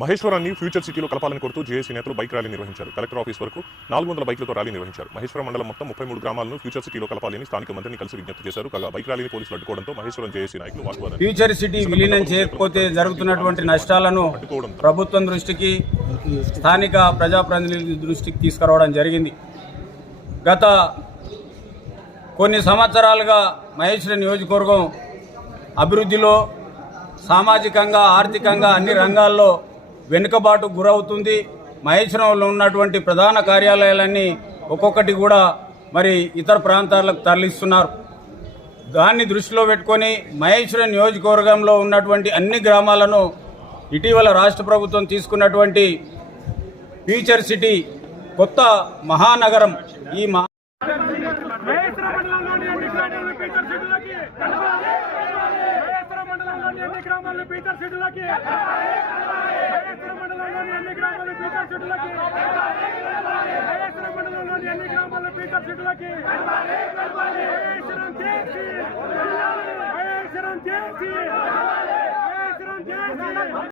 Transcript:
మహేశ్వరాన్ని future సిటీలో కలపాలని కోరుతూ JAC నేతలు బైక్ ర్యాలీ నిర్వహించారు. కలెక్టర్ ఆఫీస్ వరకు నాలుగు వందల బైక్లతో ర్యాలీ నిర్వహించారు. మహేశ్వరం మండలం మొత్తం ముప్పై మూడు గ్రామాలను ఫ్యూచర్ సిటీలో కలపాలని స్థానిక మంత్రిని కలిసి విజ్ఞప్తి చేశారు. కాగా బైక్ ర్యాలీని పోలీసులు అడ్డుకోవడంతో మహేశ్వరం జేఏసీ నాయకులు వాగ్వాదం ఫ్యూచర్ సిటీ విలీనం చేయకపోతే జరుగుతున్నటువంటి నష్టాలను ప్రభుత్వం దృష్టికి స్థానిక ప్రజాప్రతినిధుల దృష్టికి తీసుకురావడం జరిగింది. గత కొన్ని సంవత్సరాలుగా మహేశ్వర నియోజకవర్గం అభివృద్ధిలో సామాజికంగా ఆర్థికంగా అన్ని రంగాల్లో వెనుకబాటు గురవుతుంది. మహేశ్వరంలో ఉన్నటువంటి ప్రధాన కార్యాలయాలన్నీ ఒక్కొక్కటి కూడా మరి ఇతర ప్రాంతాలకు తరలిస్తున్నారు. దాన్ని దృష్టిలో పెట్టుకొని మహేశ్వరం నియోజకవర్గంలో ఉన్నటువంటి అన్ని గ్రామాలను ఇటీవల రాష్ట్ర ప్రభుత్వం తీసుకున్నటువంటి ఫ్యూచర్ సిటీ కొత్త మహానగరం ఈ మహా మండలంలోని అన్ని గ్రామాలను పీటర్ షెడ్యూలకి మహేశ్వర మండలంలోని అన్ని గ్రామాల పీటర్ షెడ్యూలకి మహేశ్వర మండలంలోని అన్ని గ్రామాల పీటర్ షెడ్యూలకి మహేశ్వర చేసి మహేశ్వరం చేసి